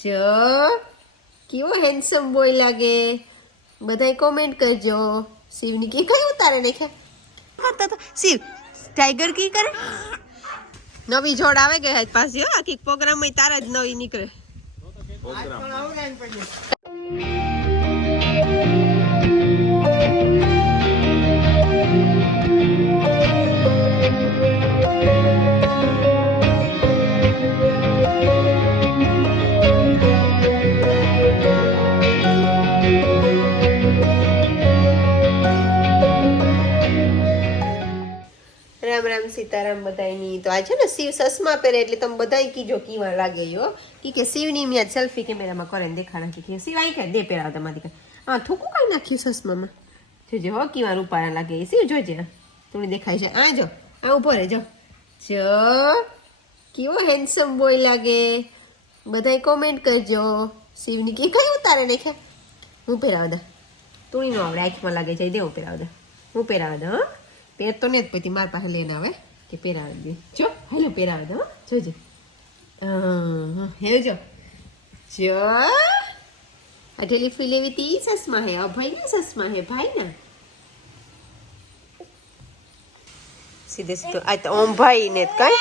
જો કેવો handsome boy લાગે, બધાય કોમેન્ટ કરજો. શિવની કી કઈ ઉતારે નાખ્યા શિવ ટાઈગર કી કરે. નવી જોડ આવે કે પાછી આખી પ્રોગ્રામ માં તારા જ નવી નીકળે. રામ રામ સીતારામ બધાયની. તો આ છે ને શિવ સસમા પહેરે એટલે તમે બધાય કીજો કીવા લાગે યો કે શિવની મેં સેલ્ફી કેમેરામાં કરીને દેખાડા કે શિવ આઈ કે દે પહેરાવ તમારી હા થૂકું કઈ નાખ્યું સસમામાં જોજે હો કીવા રૂપાળા લાગે શિવ જોજે થોડી દેખાય છે. આ જો આ ઉભો રહે જો કેવો હેન્ડસમ બોય લાગે, બધાય કોમેન્ટ કરજો. શિવની કી કઈ ઉતારે નાખ્યા. હું પહેરાવ દે તુણી નો આવડે આંખમાં લાગે જાય દે હું પહેરાવ દે હું પહેરાવ દે હા પેર તો ને જ પછી મારી પાસે લઈને આવે કે પહેરાવી દે. જો હેલો પહેરાવી દે હો જોજો હેજો જો આ ઢેલી ફી લેવી તી સસમા હે અભય ના સસમા હે ભાઈ ના સીધે સીધો આ તો ઓમ ભાઈ ને કઈ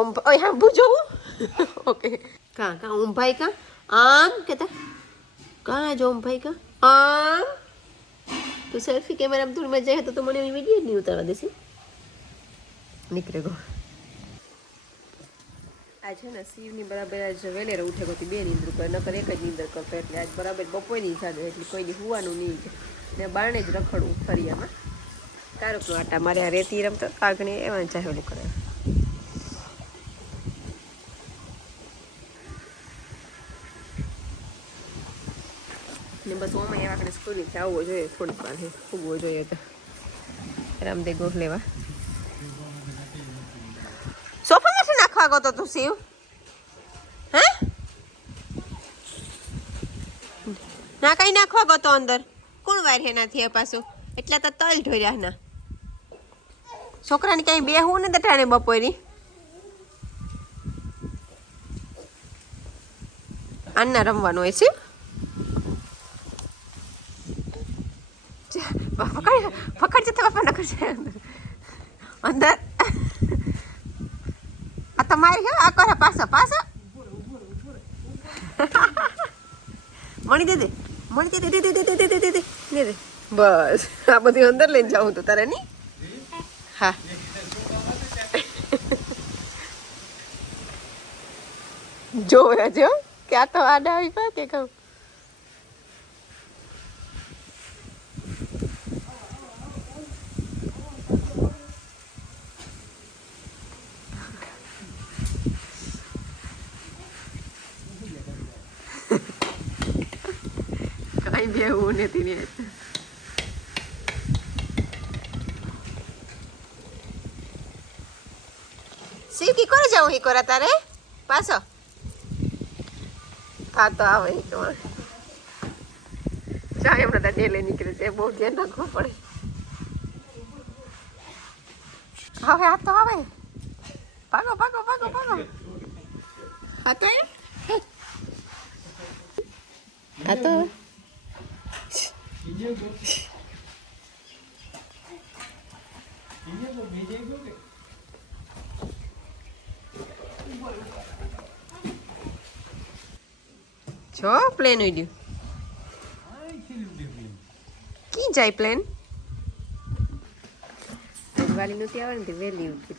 ઓમ ઓય હા બુજો ઓકે કા કા ઓમ ભાઈ કા આમ કેતા કા જો ઓમ ભાઈ કા આમ तो सेल्फी कैमरा में थोड़ी मजा है तो मैंने वीडियो नहीं उतारवा देसी निकले गो. आज है ना शिवनी बराबर आज वेलेर उठे गई बे नींद कर नकर एक ज नींद करतो એટલે આજ બરાબર બપોરની ઈચ્છા એટલે કોઈની હુવાનું નહીં ને બારણે જ રખડું ફરિયામાં તારકનો આટા મારે આ રેતી રમતો કાગણી એવા ચાહેલું કરે. ને બસ ઓમાં એવા આપણે સ્કૂલની આવવો જોઈએ થોડીક વાર ફૂગવો જોઈએ તો રામદેવ ગોખ લેવા સોફામાંથી નાખવા ગયો તો તું શિવ હે ના કઈ નાખવા ગયો તો અંદર કોણ વાર એનાથી પાછું એટલા તો તલ ઢોર્યા ના છોકરાને કઈ બેહવું ને દટાણે બપોરી આના રમવાનું હોય છે. પકડ જતો બાપા નકર છે અંદર આ તમારી હે આ કરે પાછો પાછો મણી દે મણી દે દે બસ આ બધી અંદર લઈને જાઉં તો તારે ની હા જોવે જો કે આ તો આડા આવી પા કે કહું કઈ બેવું નથી ને શિવ કી કરે જાઉં હી કરા તારે પાછો હા તો આવે તો ચાય હમણાં ડેલે નીકળે છે બહુ ધ્યાન રાખવું પડે. હવે આ તો આવે ભાગો ભાગો ભાગો ભાગો હા તો આ તો જો પ્લેન ઉડ્યું કી જાય પ્લેન વાલી નથી આવે ને વહેલી ઉઠી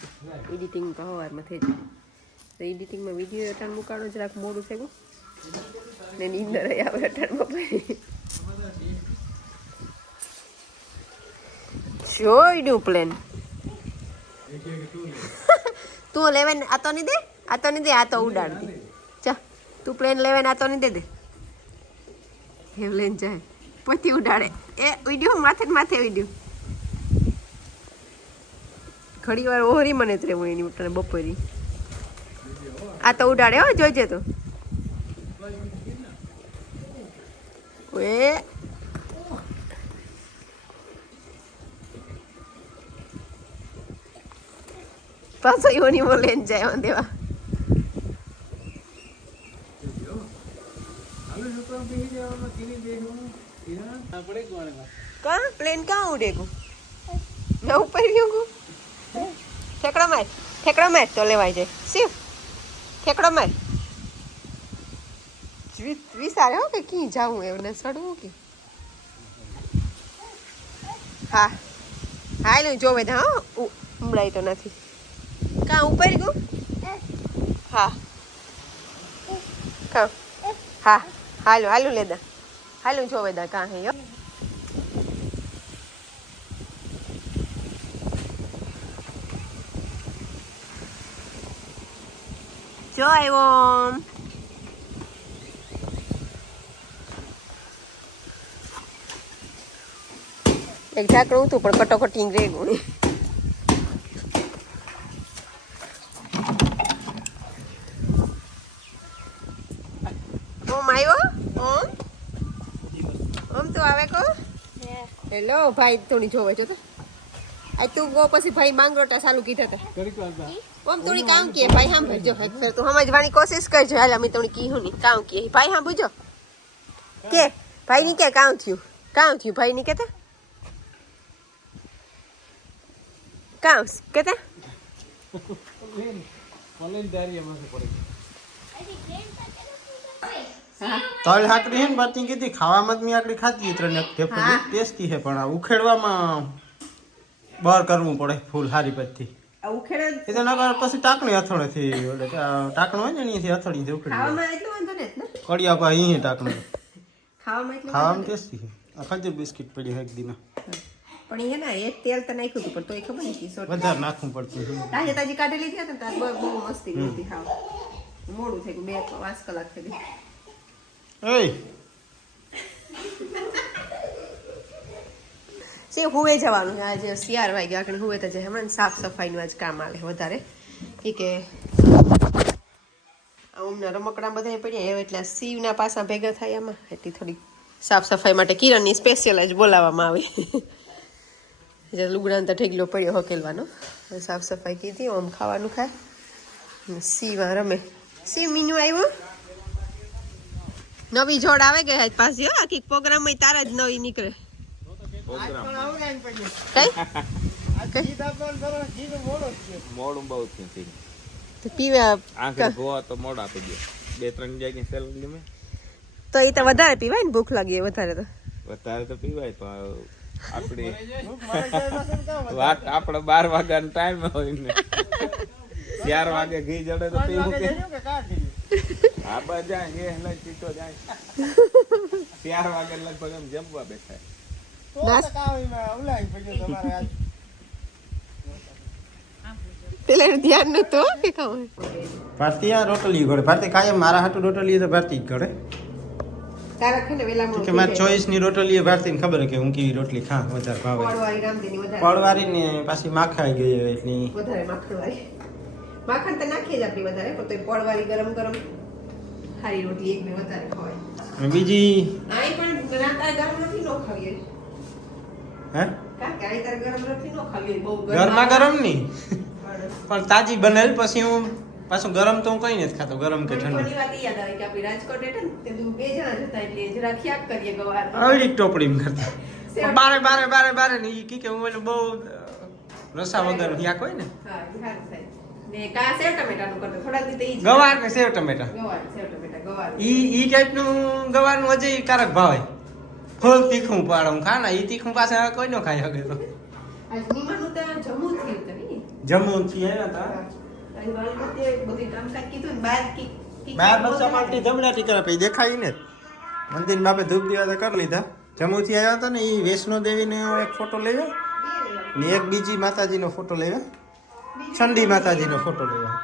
એડિટિંગ તો સવારમાં થઈ જાય તો એડિટિંગમાં વિડીયો અટાણ મુકાડો જરાક મોડું થયું ને નીંદર આવે અટાણમાં ભાઈ જોઈડું પ્લેન તું લેવાને આ તો નહીં દે આ તો નહીં દે આ તો ઉડાડ દે ચા તું પ્લેન લેવાને આ તો નહીં દે એવું લઈને જાય પછી ઉડાડે એ વિડીયો માથે માથે વિડીયો ઘડી વાર ઓહરી મને જ રહેવું એની ઉઠાને બપોરી આ તો ઉડાડે હો જોઈજે તો એ પાછો યોની લઈને જાય દેવા કા પ્લેન કા ઉડેગુ मैं ऊपर भी हूँ ठेकड़ा मार तो लेवाई जाए शिव ठेकड़ा मार विचार हो कि की जाऊँ एवने सड़ू की हाँ हाय लो जो बेटा हाँ उमड़ाई तो नहीं कहाँ ऊपर गो हाँ कहाँ हाँ हालो हालो लेदा हालो जो बेटा कहाँ है यो જો આવ્યો એક ઝાકડું હતું પણ કટોકટી રહી ગયું ઓમ આવ્યો ઓમ તો આવે કો હેલો ભાઈ થોડી જોવે જો તો આ તું ગો પછી ભાઈ માંગરોટા ચાલુ કીધા હતા ઓમ થોડી કામ કે ભાઈ સાંભળજો સર તું સમજવાની કોશિશ કરજો હાલ અમે થોડી કીધું નહીં કામ કે ભાઈ સાંભળજો કે ભાઈ ની કે કામ થયું ભાઈ ની કેતા કામ કેતા તલ હાકડી હે ને બાતી કીધી ખાવામાં મી આકડી ખાતી ત્રણ ટેસ્ટી છે પણ ઉખેડવામાં બહાર કરવું પડે ફૂલ હારી પત્તી એ તો નકર પછી ટાકણી હથોડેથી ઓલે ટાકણું હોય ને એનીથી હથોડીથી ઉખેડી ખાવામાં એટલું વાંધો ને કડિયા પા અહીં ટાકણું ખાવામાં ટેસ્ટી છે આ ખજૂર બિસ્કિટ પડી એક દીના પણ એ ને એક તેલ તો નાખ્યું હતું પણ તોય ખબર નથી વધારે નાખવું પડતું તાજી કાઢેલી હતી ને તાર બહુ મસ્તી નહોતી ખાવ મોડું થઈ ગયું 2 કલાક થઈ ગઈ એય સે હુવે જવાનું આજે 4 વાગ્યા આગળ હુવે તો જે હમણાં સાફ સફાઈનું આજ કામ આલે વધારે કે અમના રમકડા બધા પડ્યા હવે એટલે સીવના પાસા ભેગા થાય આમાં એટલી થોડી સાફ સફાઈ માટે કિરણની સ્પેશિયલ જ બોલાવવામાં આવી જે લુગડાનો તો ઢેગલો પડ્યો હકેલવાનો સાફ સફાઈ કીધી આમ ખાવાનું ખાય સીવા રમે સી મીનુ આવ્યો નવી જોડ આવે કે આજ પાછી આખી પ્રોગ્રામમાં તારા જ નવી નીકળે તો એ તો વધારે પીવાય ને ભૂખ લાગી વધારે તો પીવાય તો આપણે વાત આપણે 12 વાગ્યાનો ટાઈમ હોય ને 4 વાગે ઘી જડે તો પીવું કે હા બસ જાય એ લઈ પીતો જાય 4 વાગે લગભગ એમ જમવા બેઠા પેલા ધ્યાન નતું કે ખાવ ભારતી આ રોટલી ઘડે ભારતી કાયમ મારા હાટુ રોટલી તો ભારતી જ ઘડે તારા ખને વેલા કે માર ચોઈસ ની રોટલી ભારતીને ખબર કે હું કેવી રોટલી ખા વધારે ભાવે પડવાળી રામદીની વધારે પડવાળી ને પાછી માખાઈ ગઈ એટલી વધારે માખણવાળી માખણ તો નાખીએ જ આપણી વધારે પણ તો પડવાળી ગરમ ગરમ ખારી રોટલી એક બે વધારે ખવાય બીજી આઈ પણ રાતા ગરમ નથી નો ખાવીએ હે કા કાઈ તાર ગરમ નથી નો ખાવીએ બહુ ગરમા ગરમ ની પણ તાજી બનેલ પછી હું પાછું ગરમ તો હું કઈ નથી ખાતો ગરમ કે ઠંડુ મને વાત યાદ આવી કે આપણી રાજકોટ એટલે ને તે બે જણા જતા એટલે જરા ખ્યાક કરીએ ગવાર આવડી ટોપડીમાં કરતા બારે ને ઈ કે હું એટલે બહુ રસા વગર યાક હોય ને હા સારું થાય ને કા સેવ ટમેટાનું કરતો થોડા દી તો ઈ ગવાર કે સેવ ટમેટા ગવાર ઈ ટાઈપનું ગવારનું હજી કારક ભાવે ફૂલ તીખું પાડું ખાના ઈ તીખું પાસે કોઈ નો ખાઈ શકે તો આજ નીમાનું તો જમું થયું તો ની જમવું થી આવ્યા તા આઈ વાળતે બધી કામકાજ કીધું ને બહાર બાર બચ્ચા માટે ધમડાટી કરે પછી દેખાય ને મંદિર બાપે ધૂપ દીવા કરી લીધા જમ્મુ થી આવ્યા હતા ને ઈ વૈષ્ણો દેવી નો એક ફોટો લેવા ને એક બીજી માતાજી નો ફોટો લેવા ચંડી માતાજી નો ફોટો લેવા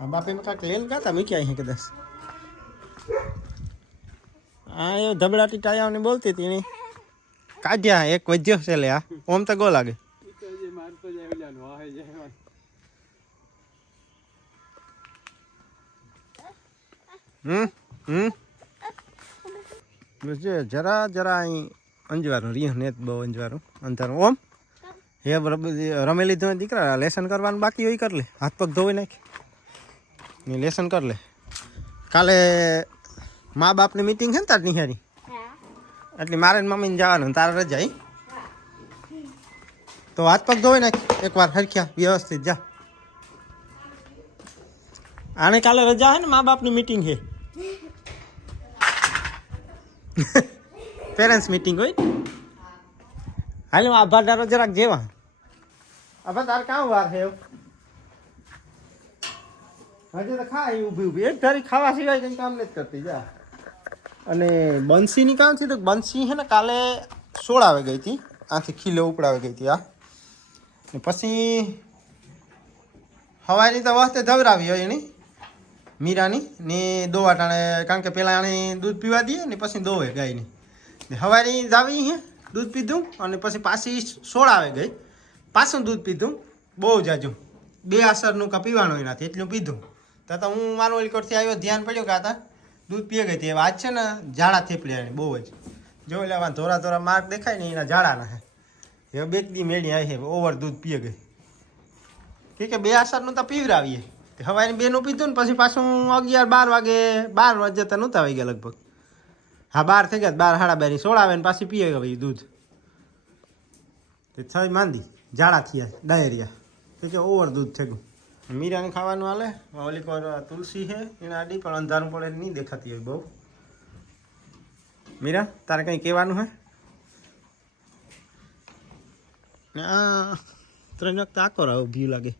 આ બાપે મે કાક લેન ગાતા મૂક્યા અહીં કદાચ આ એ ધબડાટી ટાયા ને બોલતી હતી ને કાઢ્યા એક વજ્યો છે લે આ ઓમ તો ગો લાગે જરા અહીં અંજવારું રીહ ને બહુ અંજવારું અંધારું ઓમ હે રમી લીધું દીકરા લેસન કરવાનું બાકી હોય કરી લે હાથ પગ ધોઈ નાખ ને લેસન કરી લે કાલે મા બાપની મીટિંગ છે ને તાર નિહારી એટલે મારે ને મમ્મીને જવાનું તારે રજા ઈ? તો હાથ પગ ધોઈ નાખ એકવાર હરખ્યા વ્યવસ્થિત જા. આને કાલે રજા હે ને મા બાપની મીટિંગ છે. પેરેન્ટ્સ મીટિંગ હોય. હાલ આભાર ડારો જરાક જેવા આભાર તાર કાં વાર છે હજી તો ખા ઊભી ઊભી એક ધારી ખાવા સિવાય કંઈ કામ નથી કરતી જા. અને બંસીની કામ છે તો બંસી છે ને કાલે સોળાવે ગઈ હતી આથી ખીલે ઉપડાવે ગઈ હતી આ ને પછી હવાની તો વખતે ધવરાવી હોય એની મીરાની ને દોવા ટાણે કારણ કે પહેલાં આને દૂધ પીવા દઈએ ને પછી દોવે ગાયની ને હવાની જાવી હે દૂધ પીધું અને પછી પાછી સોળાવે ગઈ પાછું દૂધ પીધું બહુ જાજુ 2 અસરનું કા પીવાનું એનાથી એટલું પીધું તો હું મારું ઓલકોટથી આવ્યો ધ્યાન પડ્યું કે આ દૂધ પીએ ગઈ હતી હવે આજ છે ને ઝાડા થેપલી એને બહુ જ જો એટલે ધોરા ધોરા માર્ક દેખાય ને એના ઝાડાના હે હવે બેકદી મેળી આવી છે ઓવર દૂધ પીએ ગઈ કે 2 અસરનું તો પીવરાવીએ હવારે 2નું પીધું ને પછી પાછું 11-12 વાગે 12 વાગે તો નહોતા આવી ગયા લગભગ હા 12 થઈ ગયા 12 સાડા 12 સોળાવે ને પાછી પીએ ગઈ દૂધ તે થઈ માંદી ઝાડા થયા ડાયરિયા કે ઓવર દૂધ થઈ ગયું. મીરાને ખાવાનું હાલે ઓલી કોર તુલસી છે એના આડી પણ અંધારું પડે નહીં દેખાતી હોય બહુ. મીરા તારે કંઈ કહેવાનું હે ને આ 3 વખત આખો રાવ ભીયું લાગે.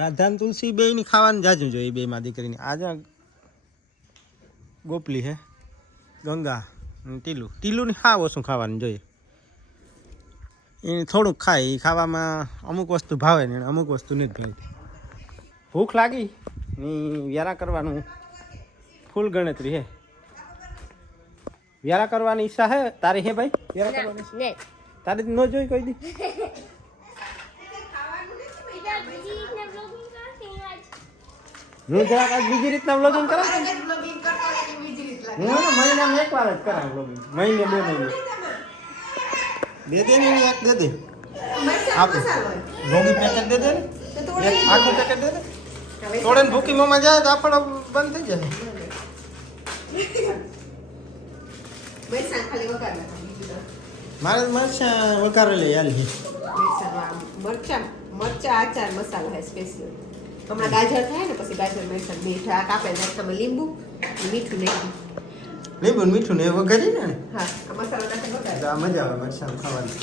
રાધાન તુલસી બેયની ખાવાનું જાજુ જોઈએ બેમાં દીકરીની. આજે ગોપલી હે ગંગા ટીલુની હા ઓછું ખાવાનું જોઈએ એને થોડુંક ખાય એ ખાવામાં અમુક વસ્તુ ભાવે ને અમુક વસ્તુ નથી ભાવતી. ભૂખ લાગી ની વ્યારા કરવાનું ફૂલ ગણતરી હે. વ્યારા કરવાની ઈચ્છા હે તારે હે ભાઈ વ્યારા કરવાની તારે ન જોઈ કોઈ દી હું જરાક આજ બીજી રીતના વ્લોગિંગ કરા હું મહિનામાં એકવાર જ કરાવું વ્લોગિંગ મહિને 2 મહિને દે દે ને એક દે દે આપો ભોગી પેકેટ દે દે ને એક આખું પેકેટ દે દે થોડે ભૂકી મોમાં જાય તો આપણો બંધ થઈ જાય. મારે મરચા વઘારેલી હાલી મરચા આચાર મસાલો હે સ્પેશિયલ. હમણાં ગાજર થાય ને પછી ગાજર મેસન મીઠા કાપે નાખવામાં લીંબુ મીઠું નાખ્યું લીંબુ મીઠું ને વઘારી ને હા આ મસાલો નાખે વઘાર આ મજા આવે મરચાં ખાવાની.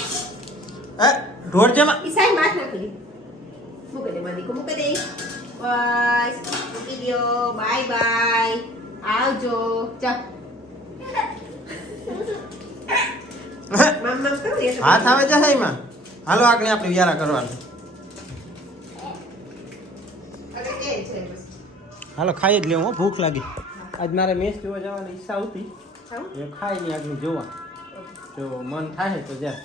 ઢોર જેમાં ઈ સાઈ માથ નાખી મૂકી દે માદી મૂકી દે બસ મૂકી દો બાય બાય આવજો ચા મમ્મા કરો હાથ આવે છે એમાં હાલો આગળ આપણે વ્યારા કરવાનું. હાલો ખાઈ જ લેવું ભૂખ લાગી. આજ મારે મેચ જોવા જવાની ઈચ્છા હતી એ ખાઈ નહીં આગળ જોવા જો મન થાય તો જા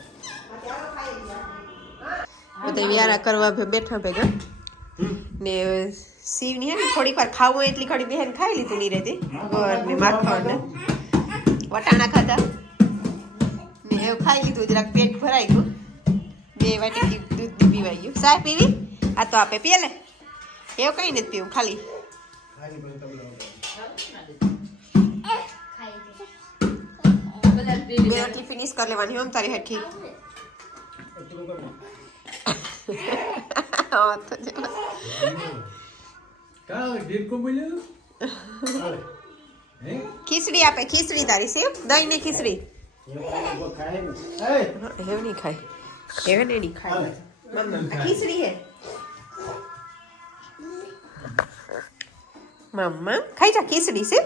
બધા વ્યારા કરવા બેઠા ભેગા ને શિવની હે ને થોડીક વાર ખાવું હોય એટલી ઘડી બહેન ખાઈ લીધું ની રહેતી ગોળ ને માખણ ને વટાણા ખાધા ને એવું ખાઈ લીધું જરાક પેટ ભરાઈ ગયું 2 વાટી દૂધ પીવાઈ ગયું. સાહેબ પીવી આ તો આપે પીએ લે એવું કઈ નથી પીવું ખાલી બે રોટલી ફિનિશ કરી લેવાની હમ તારી હેઠી ખીચડી આપે ખીચડી તારી સેવ દહીં ને ખીચડી એવું નહીં ખાય એવું નહીં ખાય ખીચડી હે મમ્મા ખાઈ જા ખીચડી છે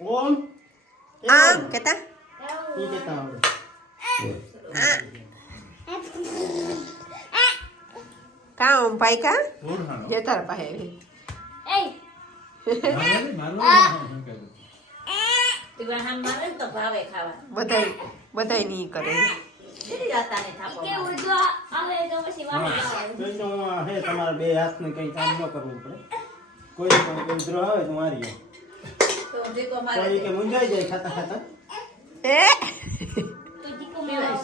ઓમ આમ કેતા ઈ કેતા આવડે કા ઓમ ભાઈ કા જે તારા પાસે બધાય નહીં કરે તમારે 2 હાથને કઈ કામ ન કરવું પડે. કોઈ પણ ઉધરો આવે તો મારી કોઈ કે મુંજાઈ જાય ખાતા ખાતા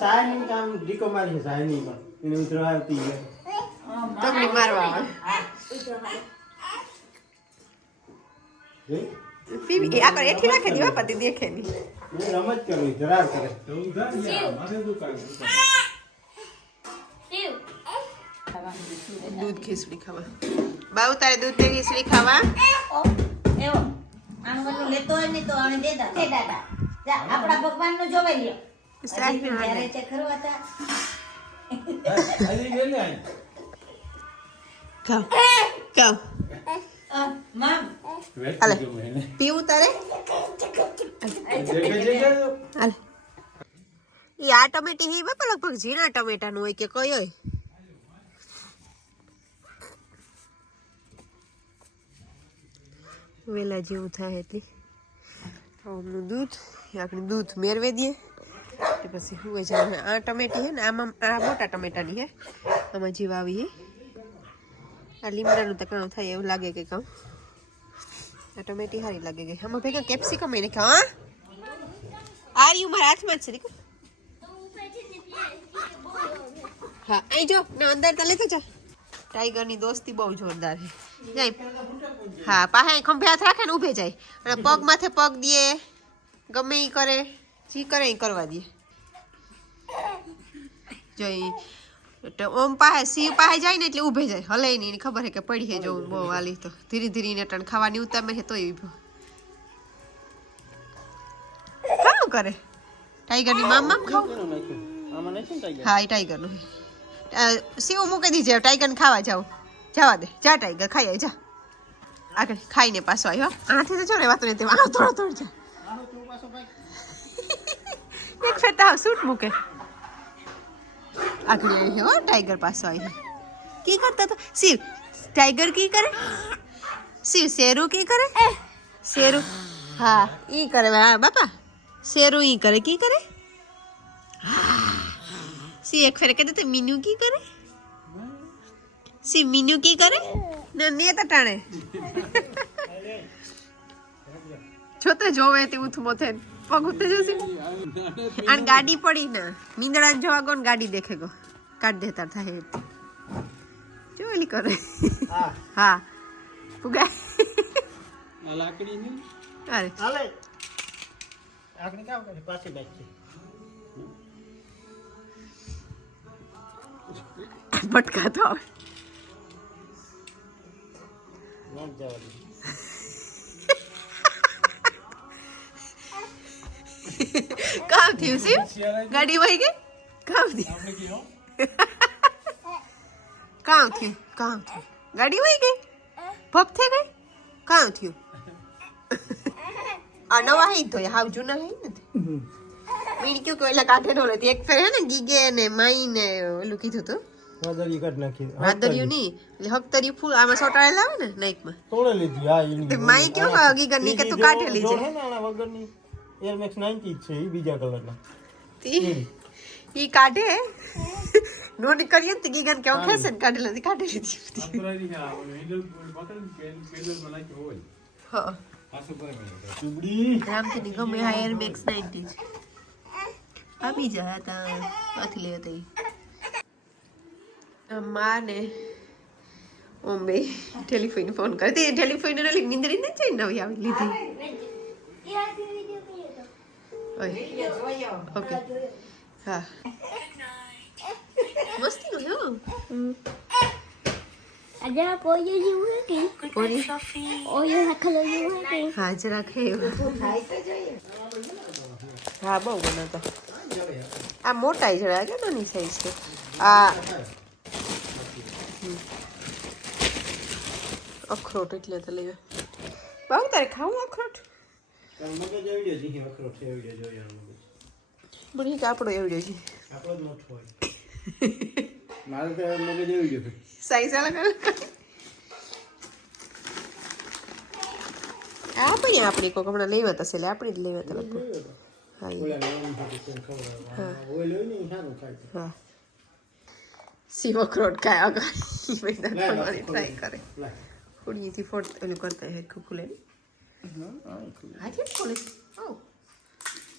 સાયની કામ ડીકો મારી સાયની પણ એને ઉધરો આવતી તમને મારવા આવે પીવી આ કરે એઠી રાખે દી બાપા તે દેખે નહીં રમત કરવી ધરાર કરે દૂધ ખીચડી ખાવા બાઉ તારે દૂધ ને ખીચડી ખાવા એવો આનું બધું લેતો હોય ને તો આને દે દાદા જા આપણા ભગવાન નું જોવે લ્યો જ્યારે છે ખરું હતા ખાવ ખાવ મામ હાલે પીવું તારે હાલે ઈ આ ટમેટી હી બાપા લગભગ ઝીણા ટમેટાનું હોય કે કઈ હોય વેલા જેવું થાય એટલી આમનું દૂધ આપણે દૂધ મેળવી દઈએ પછી શું છે આ ટમેટી હે ને આમાં આ મોટા ટમેટાની હે આમાં જીવ આવી હે આ લીમડાનું તો કામ થાય એવું લાગે કે કામ આ ટમેટી સારી લાગે ગઈ આમાં ભેગા કેપ્સિકમ એને ખા આ રહ્યું મારા હાથમાં જ છે દીકુ હા અહીં જો ને અંદર તો લેતો જા ટાઈગરની દોસ્તી બહુ જોરદાર છે જાય હા પાસે ખંભે હાથ રાખે ને ઊભે જાય અને પગ માથે પગ દે ગમે એ કરે જે કરે એ કરવા દે જોઈ ઓમ પાસે સિંહ પાસે જાય ને એટલે ઊભે જાય હલે નહીં એને ખબર છે કે પડી છે જો બહુ વાલી તો ધીરે ધીરે એને ટણ ખાવાની ઉતામે છે તોય ઊભો શું કરે ટાઈગરની મામ ખાવ હા એ ટાઈગરનું સિંહ મૂકી દીજે ટાઈગરને ખાવા જાવ જવા દે જા ટાઈગર ખાઈ આવી જા આગળ ખાઈને પાછો આવ્યો આથી તો જો ને વાતો ને તેમાં આવ થોડો થોડ જા એક ફેરતા સૂટ મૂકે આગળ આવી હો ટાઈગર પાછો આવી કી કરતા તો શિવ ટાઈગર કી કરે શિવ શેરુ કી કરે શેરુ હા ઈ કરે હા બાપા શેરુ ઈ કરે કી કરે શિવ એક ફેર કહેते मीनू की करे શિવ મીનુ કી કરે ને તો ટાણે છોતે જોવે તે ઉથમો થે પગ ઉતે જશે અને ગાડી પડી ને મીંદડા જવા કોણ ગાડી દેખે ગો કાઢ દેતા થાય જોલી કરે હા પુગા આ લાકડી ની અરે હાલે આકડી કામ કરે પાછી બેઠ છે ભટકા તો નોટ જવાની કામ થયું શિવ ગાડી વહી ગઈ કામ થયું કામ થયું ગાડી વહી ગઈ ભપ થઈ ગઈ કામ થયું આ નવા હઈ તો હાવ જૂના હઈ નથી મીણ ક્યું કે ઓલા કાઢે નો લેતી એક ફેર હે ને ગીગે ને માઈ ને ઓલું કીધું તું વાદળી કાઢ નાખી વાદળિયું ની એટલે હકતરી ફૂલ આમાં સોટાળેલા આવે ને નાઈકમાં તોડે લીધી આ ઈની તે માઈ ક્યું ગીગર ની કે તું કાઢેલી છે હે ને આના વગરની એર મેક્સ 90 છે ઈ બીજા કલરના ઈ કાઢે નોની કરીએ ને ગીગન કે હું ફેશન કાઢેલી હતી કાઢેલી હતી હા ચૂબડી રામથી ગમે હા એર મેક્સ 90 આપી જા હતા આથી લે હતી માં ને ઓમ બે ટેલિફોન ફોન કરતી ટેલિફોન ને લઈ નિંદરી ને છે નવી આવી લીધી ઓય ઓકે હા મસ્તી નો હો Ada pollo juga kan? પોરી Pollo nak kalau juga kan? હા જરા ખાયું હા બહુ બનાવતો આ મોટા જરા કે નાની સાઈઝ છે આ અખરોટ એટલે તો લઈ બાબુ તારે ખાવું અખરોટ મગજ એવડ્યો છે અખરોટ છે એવડ્યો જોયો મગજ બની કે આપણો એવડ્યો છે આપણો જ મોટો હોય મારે તો મગજ એવડ્યો છે સાઈઝ અલગ અલગ આપણી આપણી કોક હમણાં લેવા તશે એટલે આપણી જ લેવા તા લગભગ હા ઓલા નામ હતું કોણ ખબર ઓય લઈ ને સારું ખાય હા સીવો અખરોટ ખાય આગળ ટ્રાય કરે ખોડીથી ફોડ ઓલું કરતા હે ખુલે હાજી ખોલે ઓ